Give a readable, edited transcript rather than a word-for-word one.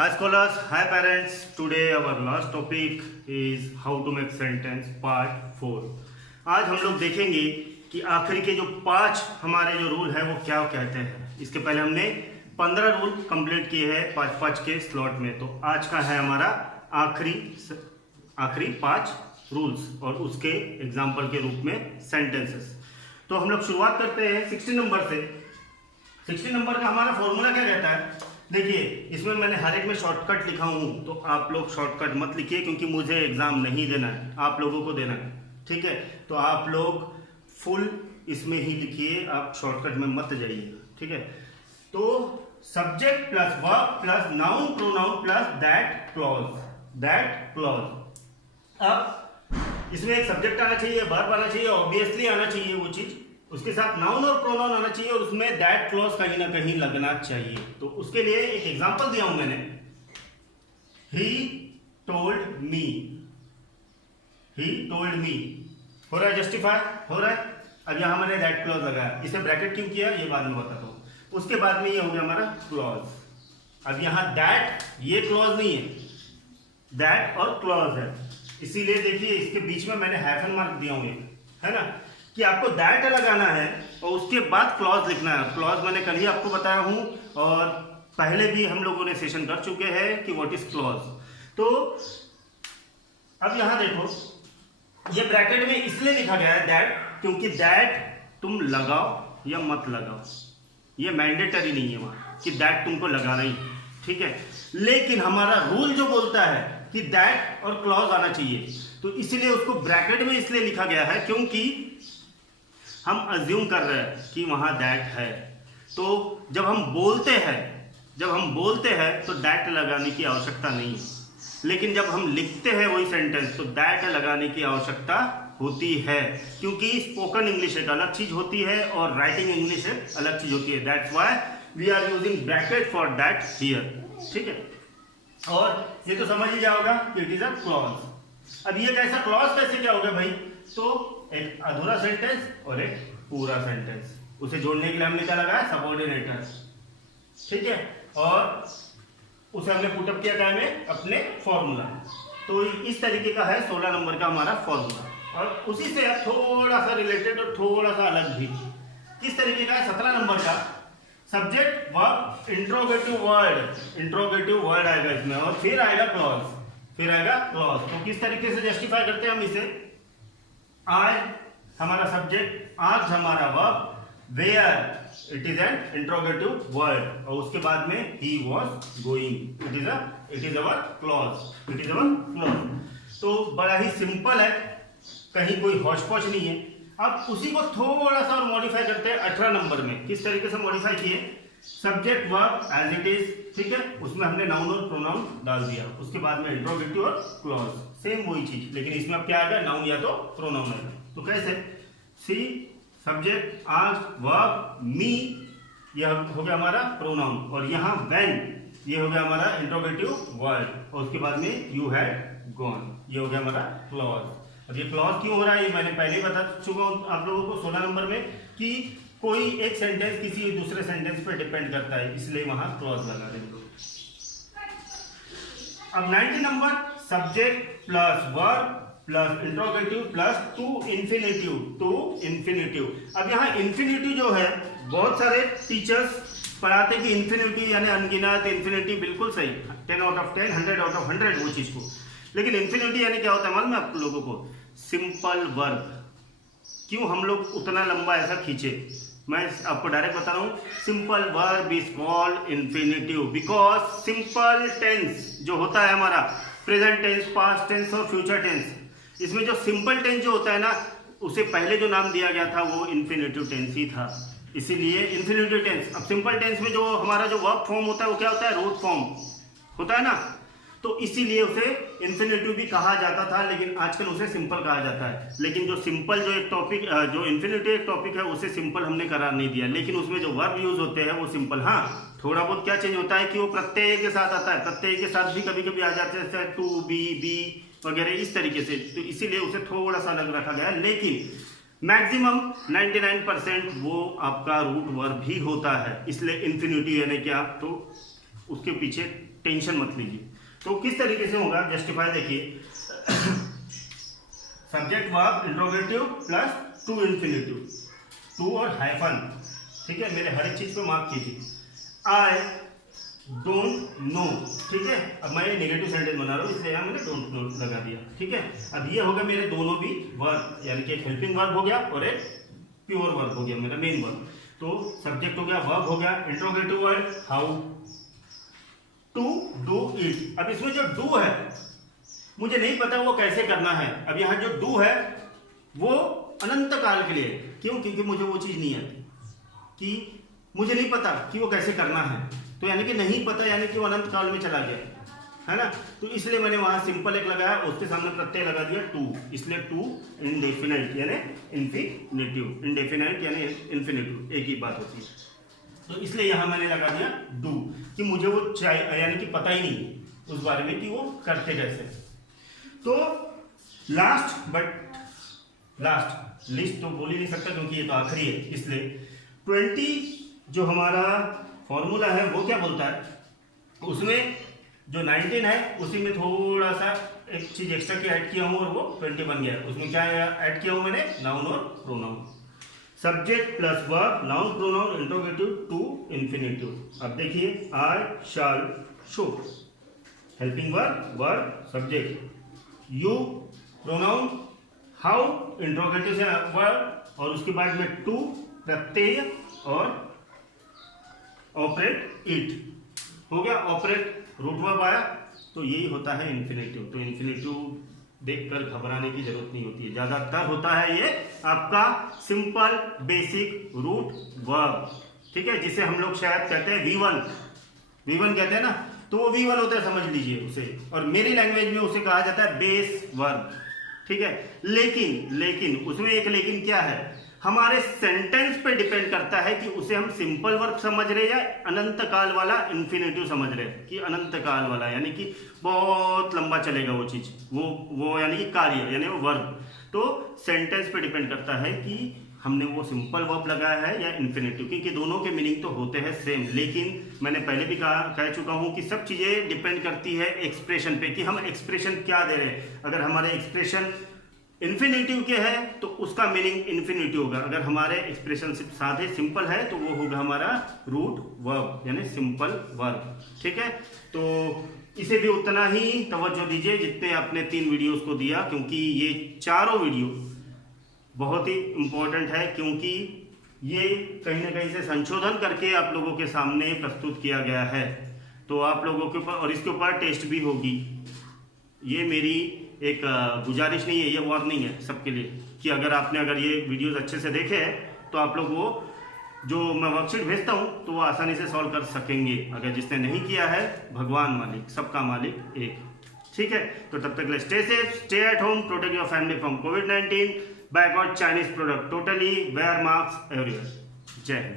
Hi scholars, hi parents. Today our last topic is how to make sentence part 4. आज हम लोग देखेंगे कि आखिरी के जो 5 हमारे जो रूल है वो क्या कहते हैं। इसके पहले हमने 15 रूल कंप्लीट किए हैं 5-5 के स्लॉट में। तो आज का है हमारा आखिरी 5 रूल्स और उसके एग्जाम्पल के रूप में सेंटेंसेस। तो हम लोग शुरुआत करते हैं 16 नंबर से। 16 नंबर का हमारा फॉर्मूला क्या कहता है, देखिए इसमें मैंने हर एक में शॉर्टकट लिखा हूँ, तो आप लोग शॉर्टकट मत लिखिए क्योंकि मुझे एग्जाम नहीं देना है, आप लोगों को देना है, ठीक है। तो आप लोग फुल इसमें ही लिखिए, आप शॉर्टकट में मत जाइए, ठीक है। तो subject plus verb plus noun pronoun plus that clause. अब इसमें एक सब्जेक्ट आना चाहिए, वर्ब आना चाहिए, ऑब्वियसली आना चाहिए वो चीज, उसके साथ नाउन और प्रोनाउन आना चाहिए और उसमें दैट क्लॉज कहीं ना कहीं लगना चाहिए। तो उसके लिए एक एग्जांपल दिया हूं मैंने, ही टोल्ड मी हो रहा है, जस्टिफाई हो रहा है। अब यहां मैंने दैट क्लॉज लगाया, इसे ब्रैकेट क्यों किया ये बाद में बताता हूं। उसके बाद में ये हो गया हमारा क्लॉज। अब यहां दैट ये क्लॉज नहीं है, दैट और क्लॉज है, इसीलिए देखिए इसके बीच में मैंने हाइफन मार्क दिया हूं, है ना, कि आपको दैट लगाना है और उसके बाद क्लॉज लिखना है। क्लॉज मैंने कल ही आपको बताया हूं और पहले भी हम लोगों ने सेशन कर चुके हैं कि व्हाट इज क्लॉज। तो अब यहां देखो, ये ब्रैकेट में इसलिए लिखा गया है दैट, क्योंकि दैट तुम लगाओ या मत लगाओ, ये मैंडेटरी नहीं है वहां कि दैट तुमको लगाना ही, ठीक है। लेकिन हमारा रूल जो बोलता है कि दैट और क्लॉज आना चाहिए, तो इसलिए उसको ब्रैकेट में इसलिए लिखा गया है क्योंकि हम अज्यूम कर रहे हैं कि वहां दैट है। तो जब हम बोलते हैं तो दैट लगाने की आवश्यकता नहीं है, लेकिन जब हम लिखते हैं वही सेंटेंस तो दैट लगाने की आवश्यकता होती है, क्योंकि स्पोकन इंग्लिश एक अलग चीज होती है और राइटिंग इंग्लिश एक अलग चीज होती है। That's why we are using bracket for that here, ठीक है। और ये तो समझ ही जाओगा कि इट इज अ क्लॉज। अब ये कैसा क्लॉज कैसे क्या हो गया भाई, तो एक अधूरा सेंटेंस और एक पूरा सेंटेंस, उसे जोड़ने के लिए हमने क्या लगाया, सबऑर्डिनेटर, ठीक है। और उसे हमने पुटअप किया क्या में, अपने फॉर्मूला। तो इस तरीके का है 16 नंबर का हमारा फॉर्मूला, और उसी से थोड़ा सा रिलेटेड और थोड़ा सा अलग भी किस तरीके का है 17 नंबर का। सब्जेक्ट वर्ब इंट्रोगेटिव वर्ड आएगा इसमें, और फिर आएगा क्लॉज। तो किस तरीके से जस्टिफाई करते हैं हम इसे, आज हमारा सब्जेक्ट, आज हमारा verb, where it is an interrogative word, और उसके बाद में ही was going, it is our clause. तो बड़ा ही सिंपल है, कहीं कोई हौच-पौच नहीं है। अब उसी को थोड़ा सा और मॉडिफाई करते हैं 18 नंबर में। किस तरीके से मॉडिफाई किए, subject verb as it is, ठीक है, उसमें हमने नाउन और प्रोनाउन डाल दिया, उसके बाद में इंट्रोगेटिव और क्लॉज, सेम वही चीज, लेकिन इसमें अब क्या आएगा, नाउन या तो प्रोनाउन आएगा। तो कैसे, सी सब्जेक्ट, आज, वर्ब, मी, यह हो गया हमारा प्रोनाउन, और यहाँ व्हेन, ये हो गया हमारा इंट्रोगेटिव वर्ड, और उसके बाद में यू हैड गॉन, ये हो गया हमारा क्लॉज। अब ये क्लॉज क्यों हो रहा है ये मैंने पहले ही बता चुका हूं आप लोगों को 16 नंबर में, कि कोई एक सेंटेंस किसी दूसरे सेंटेंस पर डिपेंड करता है, इसलिए वहां क्लॉज लगा देंगे। अब 19 number, subject plus verb plus interrogative plus to infinitive. अब यहाँ इन्फिनिटिव जो है, बहुत सारे टीचर्स पढ़ाते कि इन्फिनिटिव यानी अनगिनत, इन्फिनिटिव बिल्कुल सही, 10 आउट ऑफ 10, 100 आउट ऑफ 100 वो चीज को, लेकिन इन्फिनिटी यानी क्या होता है मालूम है आप लोगों को, सिंपल वर्ब। क्यों हम लोग उतना लंबा ऐसा खींचे, मैं आपको डायरेक्ट बता रहा हूं, simple verb is called infinitive because simple tense जो होता है हमारा, प्रेजेंट टेंस, पास्ट टेंस और फ्यूचर टेंस, इसमें जो सिंपल टेंस जो होता है ना, उसे पहले जो नाम दिया गया था वो इन्फिनिटिव टेंस ही था, इसीलिए इन्फिनिटिव टेंस। अब सिंपल टेंस में जो हमारा जो वर्ब फॉर्म होता है वो क्या होता है, रूट फॉर्म होता है ना, तो इसीलिए उसे इन्फिनिटिव भी कहा जाता था, लेकिन आजकल उसे सिंपल कहा जाता है। लेकिन जो सिंपल जो एक टॉपिक, जो इन्फिनिटिव एक टॉपिक है, उसे सिंपल हमने करार नहीं दिया, लेकिन उसमें जो वर्ब यूज होते हैं वो सिंपल। हाँ, थोड़ा बहुत क्या चेंज होता है कि वो प्रत्यय के साथ आता है, प्रत्यय के साथ भी कभी कभी आ जाते हैं, जैसे टू, बी वगैरह इस तरीके से, तो इसीलिए उसे थोड़ा सा अलग रखा गया, लेकिन मैक्सिमम 99% वो आपका रूट वर्ब ही होता है, इसलिए इन्फिनिटिव यानी क्या, तो उसके पीछे टेंशन मत लीजिए। तो किस तरीके से होगा जस्टिफाई, देखिए subject verb interrogative plus to infinitive, to और हाइफन, ठीक है, मेरे हर एक चीज को मार्क कीजिए। आई डोंट नो, ठीक है, अब मैं नेगेटिव सेंटेंस बना रहा हूँ इसलिए यहाँ मैंने डोंट नो लगा दिया, ठीक है। अब ये होगा मेरे दोनों भी वर्ब, यानी कि एक हेल्पिंग वर्ब हो गया और एक प्योर वर्ब हो गया, मेरा मेन वर्ब। तो सब्जेक्ट हो गया, वर्ब हो गया, interrogative word how to do it. अब इसमें जो डू है मुझे नहीं पता वो कैसे करना है। अब यहाँ जो डू है वो अनंत काल के लिए, क्यों? क्योंकि मुझे वो चीज नहीं आती, कि मुझे नहीं पता कि वो कैसे करना है, तो यानी कि नहीं पता, यानी कि वो अनंत काल में चला गया, है ना। तो इसलिए मैंने वहां सिंपल एक लगाया, उसके सामने प्रत्यय लगा दिया टू, इसलिए टू इंडेफिनिट यानी इन्फिनेटिव, इंडेफिनिट यानी इन्फिनेटिव एक ही बात होती है। तो इसलिए यहां मैंने लगा दिया डू, कि मुझे वो चाहिए, यानी कि पता ही नहीं उस बारे में कि वो करते कैसे। तो लास्ट बट लास्ट, लिस्ट तो बोल ही नहीं सकता क्योंकि ये तो आखिरी है, इसलिए 20 जो हमारा फॉर्मूला है वो क्या बोलता है, उसमें जो 19 है उसी में थोड़ा सा एक चीज एक्स्ट्रा की ऐड किया हूं और वो 20 बन गया। उसमें क्या ऐड किया हूं मैंने, नाउन और pronoun, subject plus verb, noun pronoun, interrogative to infinitive. अब देखिए I shall show, helping verb, verb, subject, you pronoun, how interrogative से वर्ब, और उसके बाद में टू प्रत्यय और ऑपरेट इट हो गया, ऑपरेट रूट वर्ब आया, तो यही होता है इन्फिनेटिव। तो इन्फिनेटिव देखकर घबराने की जरूरत नहीं होती है, ज्यादातर होता है ये आपका सिंपल बेसिक रूट वर्ब, ठीक है, जिसे हम लोग शायद कहते हैं V1 कहते हैं ना, तो वो V1 होता है, समझ लीजिए उसे, और मेरी लैंग्वेज में उसे कहा जाता है बेस वर्ब, ठीक है। लेकिन उसमें एक लेकिन क्या है, हमारे सेंटेंस पे डिपेंड करता है कि उसे हम सिंपल वर्ब समझ रहे या अनंत काल वाला इन्फिनेटिव समझ रहे, कि अनंत काल वाला यानी कि बहुत लंबा चलेगा वो चीज, वो यानी कि कार्य यानी वो वर्ब। तो सेंटेंस पे डिपेंड करता है कि हमने वो सिंपल वर्ब लगाया है या इन्फिनेटिव, क्योंकि दोनों के मीनिंग तो होते हैं सेम। लेकिन मैंने पहले भी कह चुका हूं कि सब चीजें डिपेंड करती है एक्सप्रेशन पे, कि हम एक्सप्रेशन क्या दे रहे हैं। अगर हमारे एक्सप्रेशन इन्फिनेटिव के है तो उसका मीनिंग इन्फिनेटिव होगा, अगर हमारे एक्सप्रेशन सादे सिंपल है तो वो होगा हमारा रूट वर्ब यानी सिंपल वर्ब, ठीक है। तो इसे भी उतना ही तवज्जो दीजिए जितने आपने 3 वीडियोस को दिया, क्योंकि ये चारों वीडियो बहुत ही इंपॉर्टेंट है, क्योंकि ये कहीं ना कहीं से संशोधन करके आप लोगों के सामने प्रस्तुत किया गया है। तो आप लोगों के ऊपर, और इसके ऊपर टेस्ट भी होगी, ये मेरी एक गुजारिश नहीं है, ये वार्निंग है सबके लिए, कि अगर ये वीडियोस अच्छे से देखे हैं तो आप लोग वो जो मैं वर्कशीट भेजता हूँ तो वो आसानी से सॉल्व कर सकेंगे। अगर जिसने नहीं किया है, भगवान मालिक, सबका मालिक एक, ठीक है। तो तब तक stay safe, stay at home, protect your family from covid, backward Chinese product totally, wear mask everywhere. जय हिंद।